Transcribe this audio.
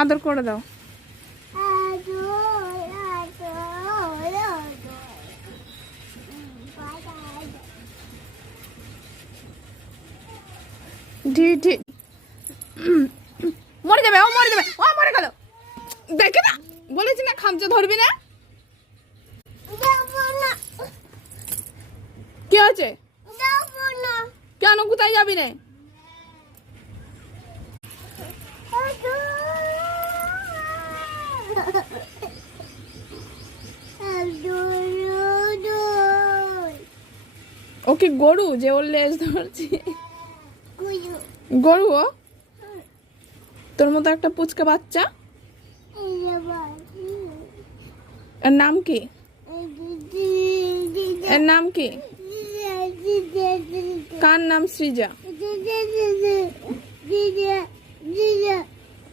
আদর করে দাও। মরে যাবে, ও মরে যাবে, ও মরে গেল। দেখে না, বলেছি না খামচে ধরবি না। কি আছে? কেন, কোথায় যাবি না? ও কি গরু যে ওর লেজ ধরছি? গরু ও? তোর মতো একটা পুচকা বাচ্চা। এর নাম কি? এর নাম কি? কার নাম? সৃজা।